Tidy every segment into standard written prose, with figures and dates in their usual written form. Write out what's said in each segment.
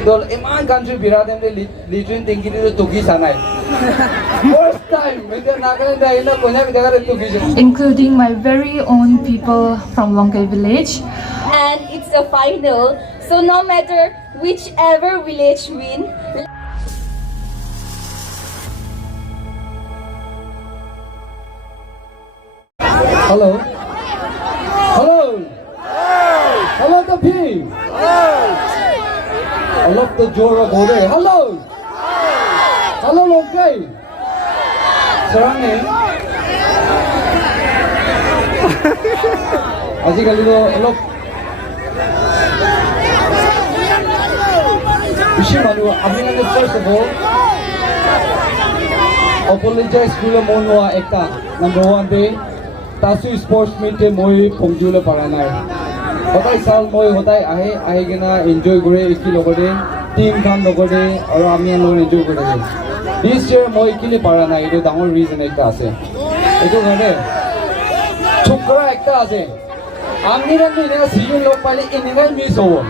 Dol iman country biradem de litrin tinggi itu tugi sanai. First time kita Nagaland Anon Konyak jaga tugi. Including my very own people from Longkai village. And it's a final, so no matter whichever village win. Hello. Hello. Hello Tapi. I love the Jora Bode. Hello. Hello Longkai. Sarangin. Asikali lo look. Manu, first of all, apologize to the Monoa Ekta. Number 1 day, Tasu sports meet Moi Pongjula Paranai. Hotai Sal Moi Hotai I gonna enjoy Gray Kilogode, Team Kam Logode, or Amian Lone enjoy Gode. This year Moi Kili Paranai, the only reason Ekta say. Ito gane. Chukra Ekta say. Amniran Nina season locally in Nagaland Miss Ayuh.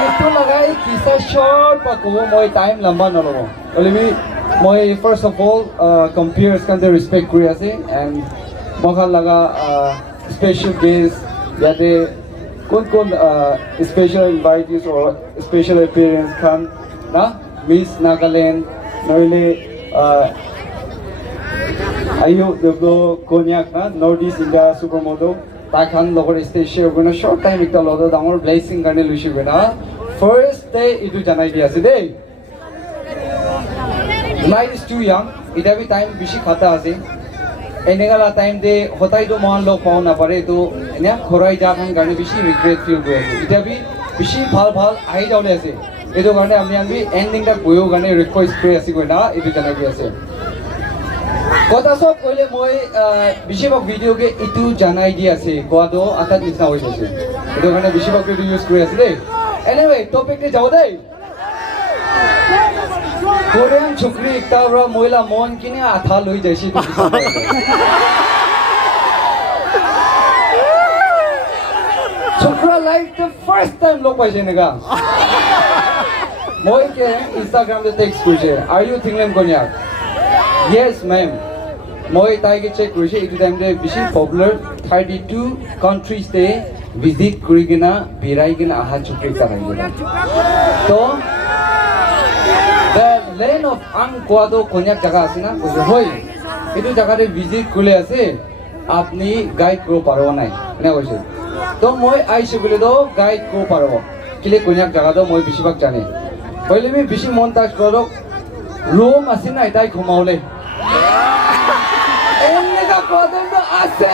Ito lagay kisa short pa ko mo time lamba na lo. Olimi mo first of all compares kan the respect Korea se and maka laga special guest yate kon special invitees or special appearance kan na Miss Nagaland noile Ayuh the Konyak na Northeast India Supermodel. Takhan local station gonna short time ikta lodo dangor blessing garne lushi guna first day itu janai dia today. Night is too young. Ita bhi time bishi khata ase. Enegala time de hotai do mohan log paun na pare to enya khorai jakan garne bishi regret feel go ase. Ita bhi bishi bhal ahi jaule ase. Edo garne ambi ending ta goyo garne request kore ase guna itu janai dia ase. Kota sob koile moi bishibak video ke itu janai dia ase koado atat nisna hoise ase edo kane bishibak video use kore ase dei anyway topic te jao dei Korean chukri ekta ra moila mon kine atha loi jaisi tu chukra like the first time log paise nega moi ke Instagram te text kuje are you thinking Konyak yes ma'am Moi taike check krise itu time de bishi popular 32 countries te visit kurigina biraigina aha chukri ta raigina to the land of Ankwado Konyak jaga asina koise hoi itu jaga de visit kule ase apni guide kro paro nai na koise to moi aise bole do guide kro paro kile Konyak jaga do moi bishi bak jane hoile mi bishi montage koro room asina itai khumaule Problem to ase.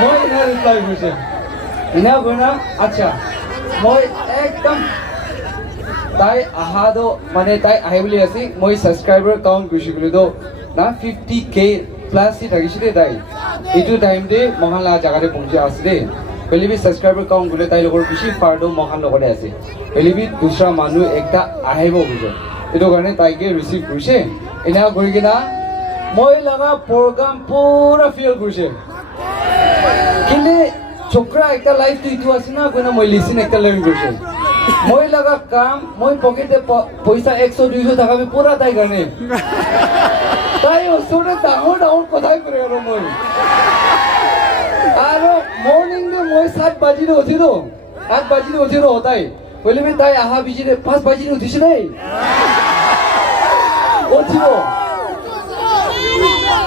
Moi ina reply kuse. Ina guna acha. Moi ekdam tai ahado mane tai ahibuli asi moi subscriber count kushibuli do na 50k plus it agishide dai. Itu time de mohala jaga de pungje asde. Pelibi subscriber count gule tai logor bishi fardo mohan logore ase. Pelibi dusra manu ekta ahibo kuse. Itu garne tai ke receive kuse. Ina gorigina Moi laga program pura feel kuse. Kile chokra ekta life tu itu asina koina moi listen ekta learn kuse. Moi laga kam moi pocket te paisa 100 200 taka me pura dai garne. Tai osore down kothai kore aro moi. Aro morning de moi 7 baji de uthi do. 8 baji de uthi do hotai. Pele me tai aha biji de 5 baji de uthi nai. Uthi do.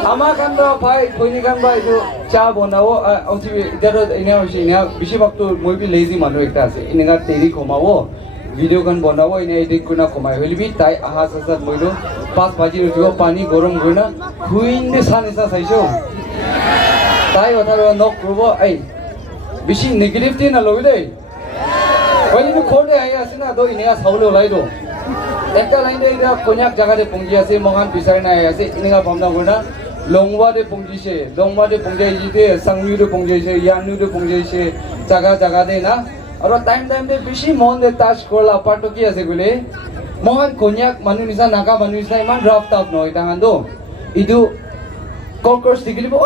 Ama kan da bhai koini kan bhai jo cha banao auti idhar ina hoise ina bishi bakto moi bi lazy manu ekta ase ina teri khomao video kan banao ina edit kuna khomai holibi tai aha sasat moi do 5 baji uthibo pani gorom goina khuin de sanisa saiso tai otha nok probo ai bishi negative tin na lobi dei holi bi khode ai asina do ina saule lai do ekta line de ida Konyak jaga de pungji ase mohan pisai na ase ina bamna goina Longwa de pungji se, longwa de pungji jite, sangyu de pungji se, yanu de pungji se, jaga de na. Aro time de bishi mon de touch kola pato ki ase gule. Mohan Konyak manu nisa naga manu nisa iman draft up no itangan do. Idu cockroach digili bo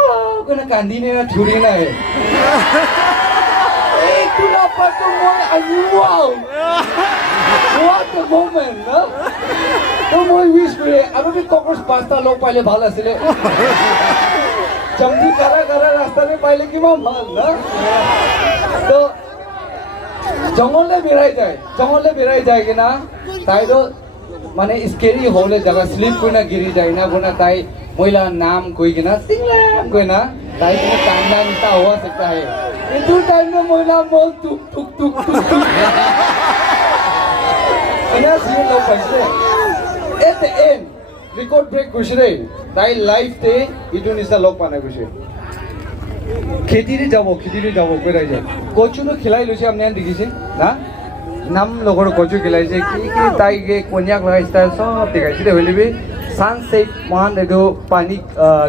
kena kandi ne na thuri na hai. Ekuna but the more wow. What the moment, no? The more wish for it. I don't think cockroach pasta log pile bhala sile. Chamdi kara rasta mein pile ki mo bhal, no? So जंगल ले बिराई जाए कि ना ताई तो माने scary होले जगह slip कोई ना गिरी जाए ना कोना ताई महिला नाम कोई कि ना सिंगलाम कोई ना ताई को कांदा निता हुआ सकता है इतु टाइम में महिला मोल टुक टुक टुक टुक इना सीन लोग पैसे at the end record break कुछ रे ताई लाइफ ते इतु निसा लोग पाने कुछ खेतीरे जाबो कोई रह जाए कोचु नो खिलाई लुचे हमने देखिसे ना नाम लोगों को कोचु खिलाई से कि ताई के कोन्याक लगा स्टाइल सब दिखाई दे होली भी सनसेट महान दे दो पानी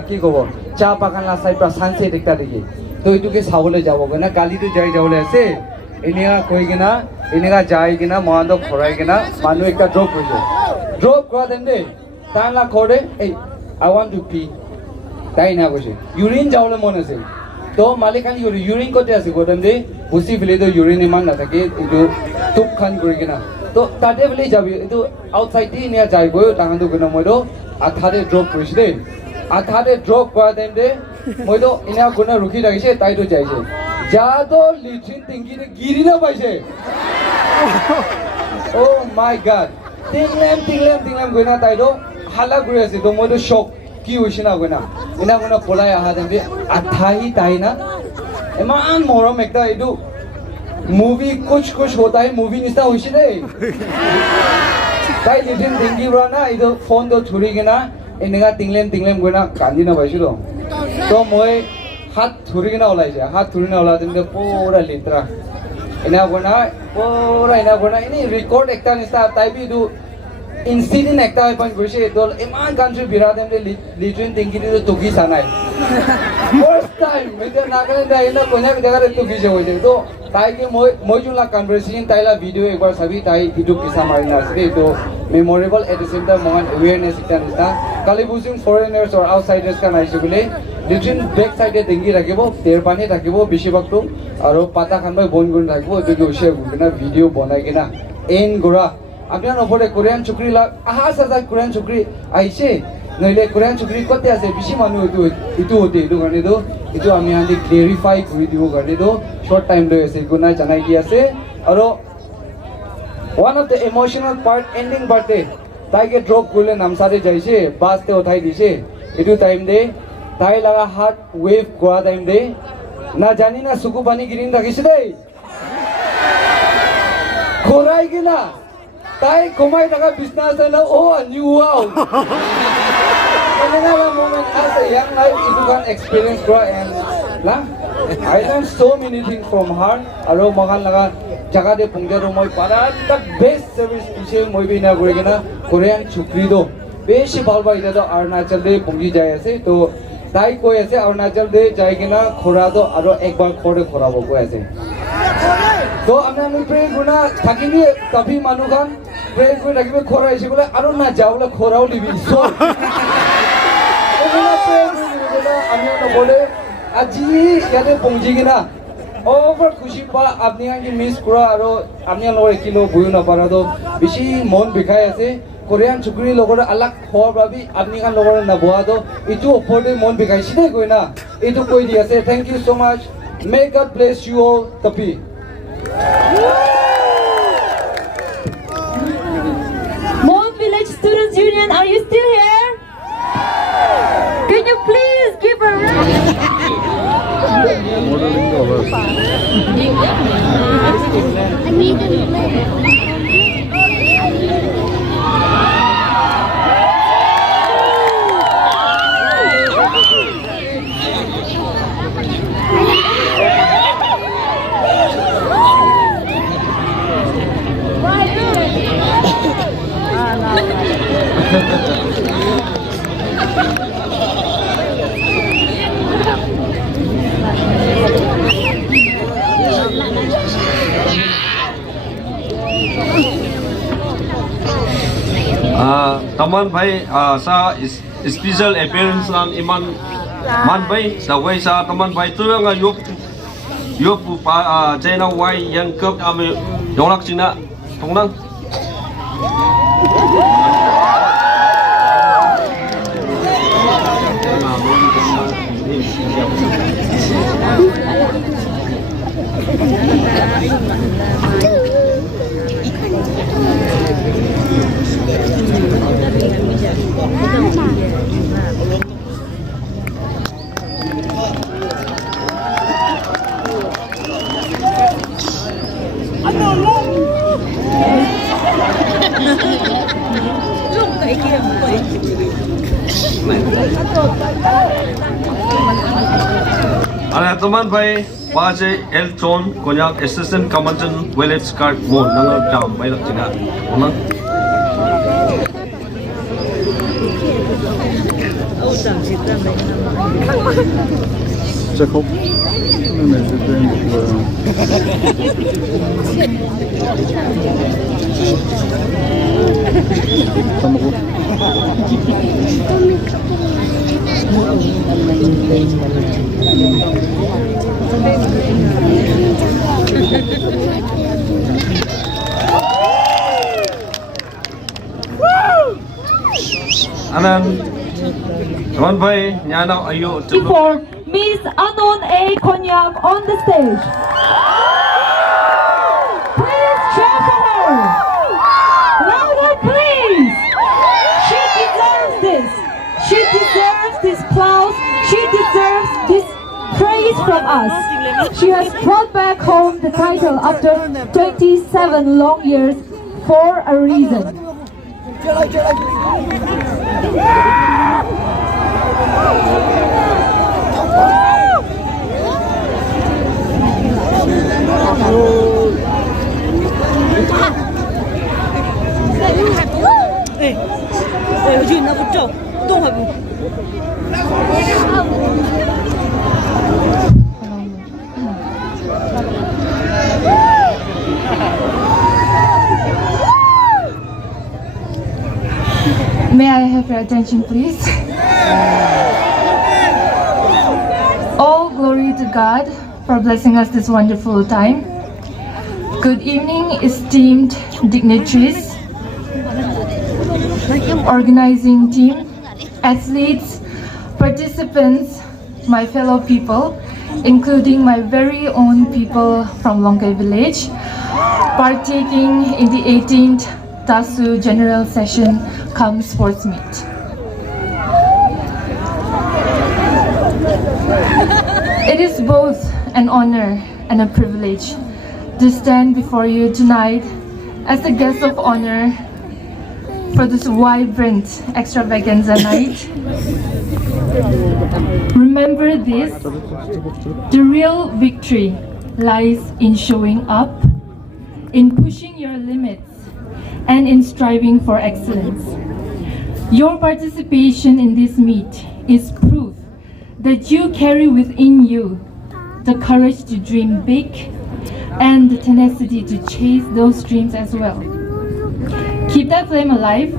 की कोबो चा बागान ला साइड पर सनसेट देखता देखी तो इतु के सावले जाबो ना काली तो जावले ऐसे इनिया कोई के ना इनेगा जाए के ना महान तो खोराई के ना मानो एक का ड्रॉप करा देंगे तान ला खोरे ए आई वांट टू पी ताई ना कुछ यूरिन जावले मन से तो मालिकान यूरिन को ते आसे गोदम दे बुसी फिले तो यूरिन मान ना থাকে इदु तुप खान गुरि केना तो ताते फिले जाबि इदु आउटसाइड दी निया जाइबो तांगन दु गनो मयदो आथादे ड्रॉप करिसे आथादे ड्रॉप करा देन दे मयदो इना गुना रुखि लागिसे ताइ तो जाइसे जा तो लिथिन तिंगि ने गिरि ना पाइसे ओ माय गॉड टिंगलेम गइना ताइ तो हाला गुरि आसे तो मयदो शॉक की होइसिना गइना इना गुना पलाय आहा देन दे आथाही ताइ ना एमान मोरम एकटा इदु मूवी कुछ होता है मूवी निस्ता होइसे दे ताइ लिथिन तिंगि बना इदु फोन तो छुरि गेना इनेगा टिंगलेम गइना कान्दी ना बाइसिलो तो मोय हाथ छुरि गेना ओलाइसे हाथ छुरि ना ओला देन दे पूरा लित्रा इना गना इनी रिकॉर्ड एकटा निस्ता ताइ बि इदु इंसिडेंट एकटा पॉइंट गुसे तो इमान कान्ट्री बिरा देन दे लिथिन तिंगि दे तुगी सानाय फर्स्ट टाइम मेजर नागालैंड आइना कोन्याक जगह रे तुगी जे होइसे तो ताई के मोय जुला कन्वर्सेशन ताइला वीडियो एक बार सभी ताई इदु किसा मारिना से तो memorable at the same time moment awareness इतना निस्ता कालीबुसिंग फॉरेनर्स और आउटसाइडर्स का नाइसे बोले लिथिन बैक साइड ए दिंगी राखिबो तेर पानी राखिबो बेसिबागतो आरो पाता खानबाय बन गुन राखिबो जो उसे गुना वीडियो बनाय केना एन गोरा आपना नपरे कोरियान चुकरी ला आहा साजा कोरियान चुकरी आइसे नैले कोरियान चुकरी कते आसे बिसि मानु इतु होते इतु गने दो इतु आमी आंदि क्लेरिफाई करि दिबो गने दो शॉर्ट टाइम दो आसे गुना जनाइ कि आसे आरो one of the emotional part ending Partey ताई के ड्रॉप गुले नामसारे जाइसे बास ते उठाइ दिसे इतु टाइम दे ताई लगा हाथ वेव कोआ टाइम दे ना जानी ना सुकु पानी गिरिन राखिसे दे खोराइ गिना ताई कोमाई तका बिजनेस है ना oh new wow another moment as a young life you can experience grow and la I learned so many things from her aro magan laga jaga de pungjaru moi para the best service pise moi bina gure gena korean chukri do beshi balba ida do arunachal de pungi jai ase to tai koi ase arunachal de jai gena khora do aro ekbar khore khorabo koi ase to ami pray guna thakini tabi manu kan pray koi ragibe khora ise bole aro na jaula khorao libi so আমি বলে আজি ইয়াতে পৌঁছি কিনা over খুশি পা আপনি আগে মিস করা আর আপনি লগৰ কিলো বইও নাপাৰা তো বেছি মন বিখাই আছে কোরিয়ান চুকৰি লগৰ আলাক খবৰ ভাবি আপনি কান লগৰ নবৱা তো ইটো ওপৰতে মন বিখাইছি নাই কই না ইটো কৈ দি আছে thank you so much may God bless you all তপি Mon Village Students Union, are you still here? Can you please give a round? Taman bhai sa special appearance lang iman man bhai sa way sa taman bhai tu nga yo pu pa chena wai yang cup ame yonglak china tongnang Ana teman bai Paje Elton Konyak Assistant Commandant Village Card Mo nangal jam bai lak china onang Jacob. Anan teman bai nyana ayo For Miss Anon A. Konyak on the stage. Please cheer for her. Louder, please. She deserves this. She deserves this applause. She deserves this praise from us. She has brought back home the title after 27 long years for a reason. May I have your attention, please? All glory to God for blessing us this wonderful time. Good evening, esteemed dignitaries, organizing team, athletes, participants, my fellow people, including my very own people from Longkai village, partaking in the 18th TASU General Session cum Sports Meet. It is both an honor and a privilege to stand before you tonight as a guest of honor for this vibrant extravaganza night. Remember this, the real victory lies in showing up, in pushing your limits, and in striving for excellence. Your participation in this meet is proof that you carry within you the courage to dream big and the tenacity to chase those dreams as well. Keep that flame alive,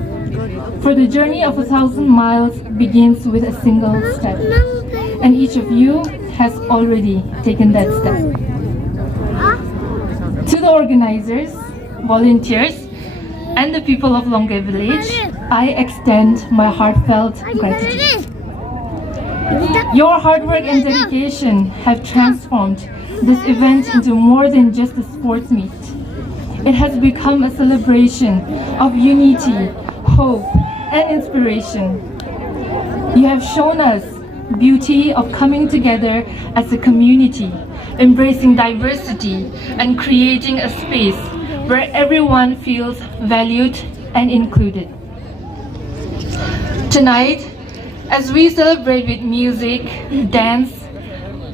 for the journey of 1,000 miles begins with a single step, and each of you has already taken that step. To the organizers, volunteers, and the people of Longkai village, I extend my heartfelt gratitude. Your hard work and dedication have transformed this event into more than just a sports meet. It has become a celebration of unity, hope, and inspiration. You have shown us beauty of coming together as a community, embracing diversity, and creating a space where everyone feels valued and included. Tonight, as we celebrate with music, dance,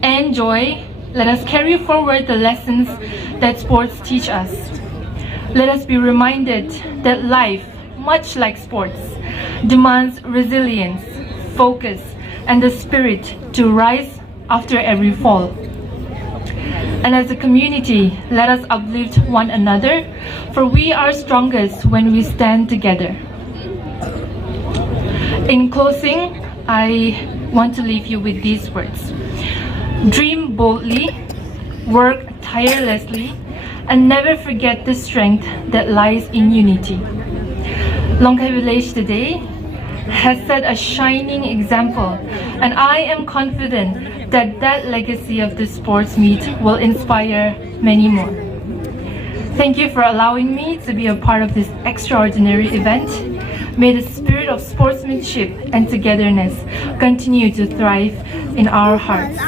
and joy, let us carry forward the lessons that sports teach us. Let us be reminded that life, much like sports, demands resilience, focus, and the spirit to rise after every fall. And as a community, let us uplift one another, for we are strongest when we stand together. In closing, I want to leave you with these words. Dream boldly, work tirelessly, and never forget the strength that lies in unity. Longkai Village today has set a shining example, and I am confident that that legacy of the sports meet will inspire many more. Thank you for allowing me to be a part of this extraordinary event. May the spirit of sportsmanship and togetherness continue to thrive in our hearts.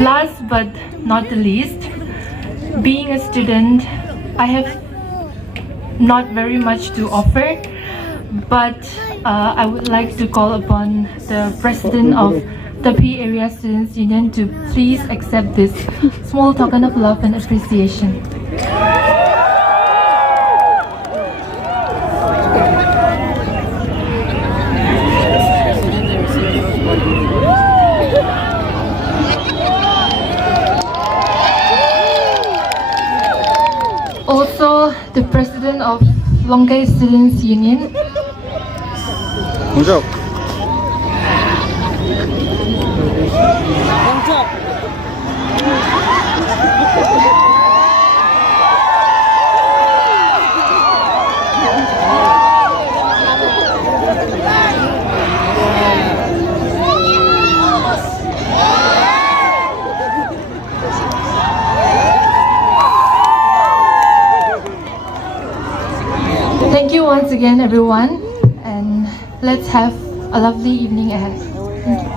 Last but not the least, being a student, I have not very much to offer, but I would like to call upon the president of the P Area Students Union to please accept this small token of love and appreciation. Also, the president of Longkai Students Union. Thank you once again, everyone, and let's have a lovely evening ahead. Thank you.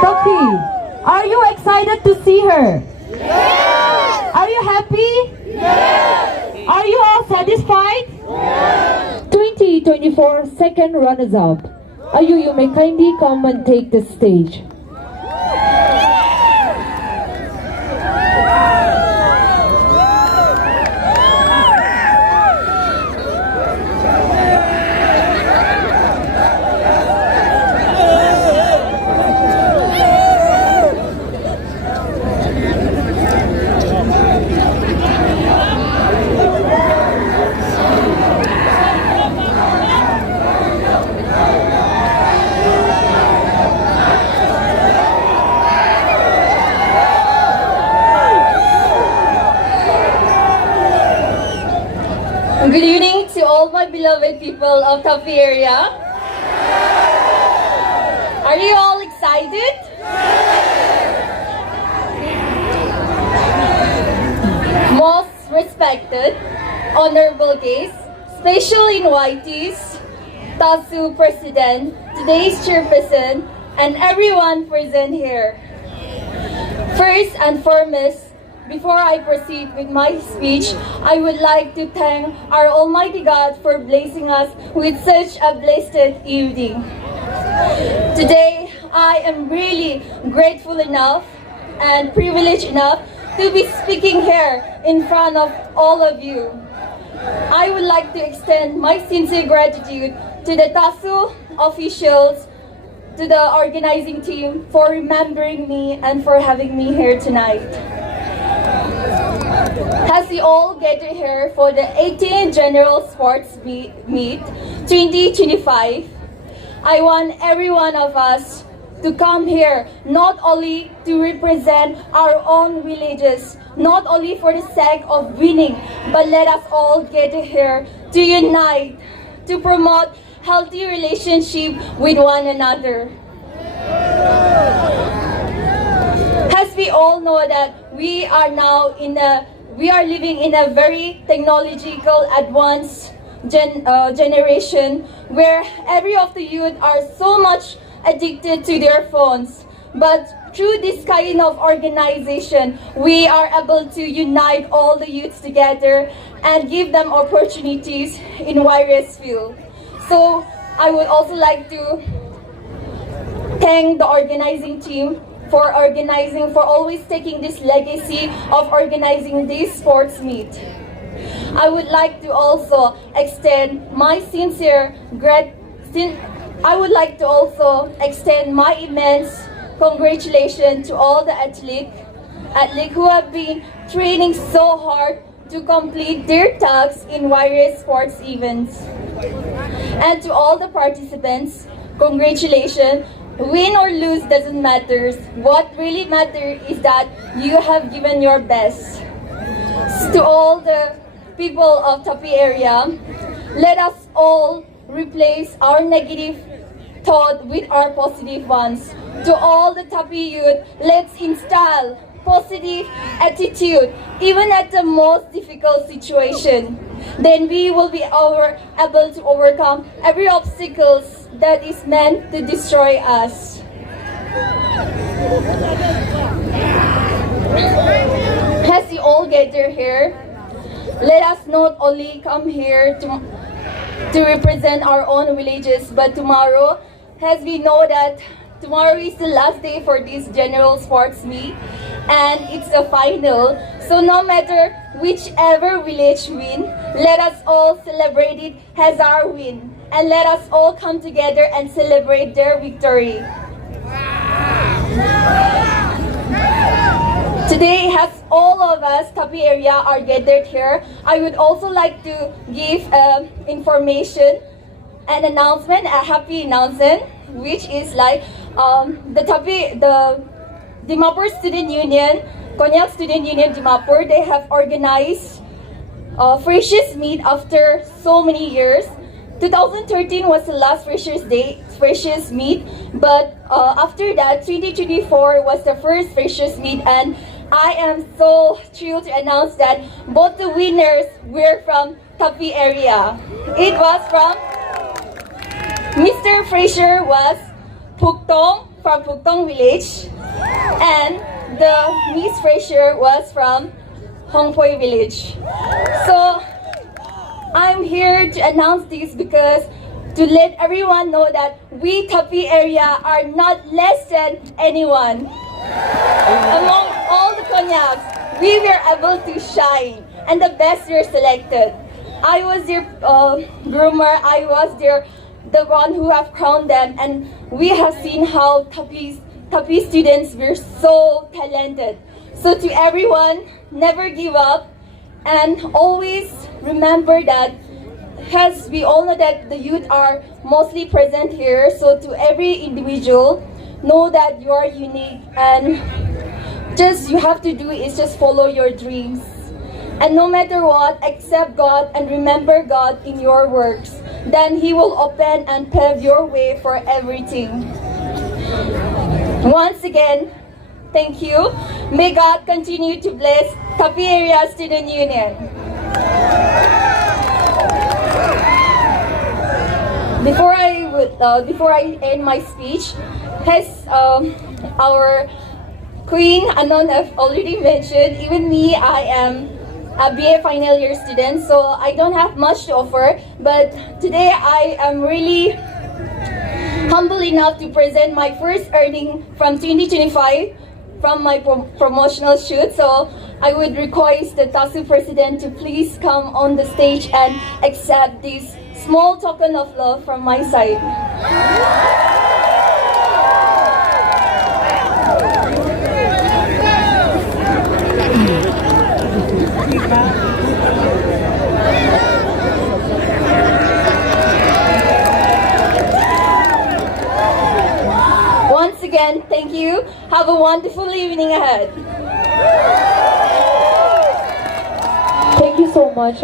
Topi, are you excited to see her? Yes! Are you happy? Yes! Are you all satisfied? Yes! 2024 second runners-up. Ayuh, you may kindly come and take the stage. Good evening to all my beloved people of Tapi area. Are you all excited? Most respected, honorable guests, special invitees, TASU President, today's chairperson, and everyone present here. First and foremost, before I proceed with my speech, I would like to thank our Almighty God for blessing us with such a blessed evening. Today, I am really grateful enough and privileged enough to be speaking here in front of all of you. I would like to extend my sincere gratitude to the TASU officials, to the organizing team for remembering me and for having me here tonight. As we all gather here for the 18th General Sports Meet 2025, I want every one of us to come here not only to represent our own villages, not only for the sake of winning, but let us all gather here to unite, to promote healthy relationship with one another. As we all know that we are living in a very technological advanced generation where every of the youth are so much addicted to their phones. But through this kind of organization, we are able to unite all the youths together and give them opportunities in various fields. So I would also like to thank the organizing team for always taking this legacy of organizing this sports meet. I would like to also extend my immense congratulations to all the athletes who have been training so hard to complete their tasks in various sports events. And to all the participants, congratulations. Win or lose doesn't matter. What really matters is that you have given your best. To all the people of Tapi area, let us all replace our negative thought with our positive ones. To all the Tapi youth, let's install positive attitude even at the most difficult situation. Then we will be able to overcome every obstacles that is meant to destroy us. As you all gather here, let us not only come here to represent our own villages, but tomorrow, as we know that tomorrow is the last day for this general sports meet, and it's a final. So no matter whichever village win, let us all celebrate it as our win, and let us all come together and celebrate their victory. Today, as all of us, Tapi area, are gathered here, I would also like to give information, an announcement, a happy announcement, which is like the Dimapur Student Union, Konyak Student Union Dimapur, they have organized Freshers Meet after so many years. 2013 was the last Freshers Meet, but after that, 2024 was the first Freshers Meet, and I am so thrilled to announce that both the winners were from Tapi area. It was from Mr. Fraser was Puktong from Puktong village, and the Miss Fraser was from Hongpoi village. So I'm here to announce this because to let everyone know that we Tapi area are not less than anyone. Among all the Konyaks, we were able to shine, and the best were selected. I was their groomer, I was the one who have crowned them, and we have seen how Tapi students were so talented. So to everyone, never give up, and always remember that, as we all know that the youth are mostly present here, so to every individual, know that you are unique, and just you have to do is just follow your dreams. And no matter what, accept God and remember God in your works. Then He will open and pave your way for everything. Once again, thank you. May God continue to bless Tapi Area Student Union. Before I end my speech, as our Queen Anon have already mentioned, even me, I am a BA final year student, so I don't have much to offer. But today I am really humble enough to present my first earning from 2025 from my promotional shoot. So I would request the TASU president to please come on the stage and accept this small token of love from my side. Once again, thank you. Have a wonderful evening ahead. Thank you so much.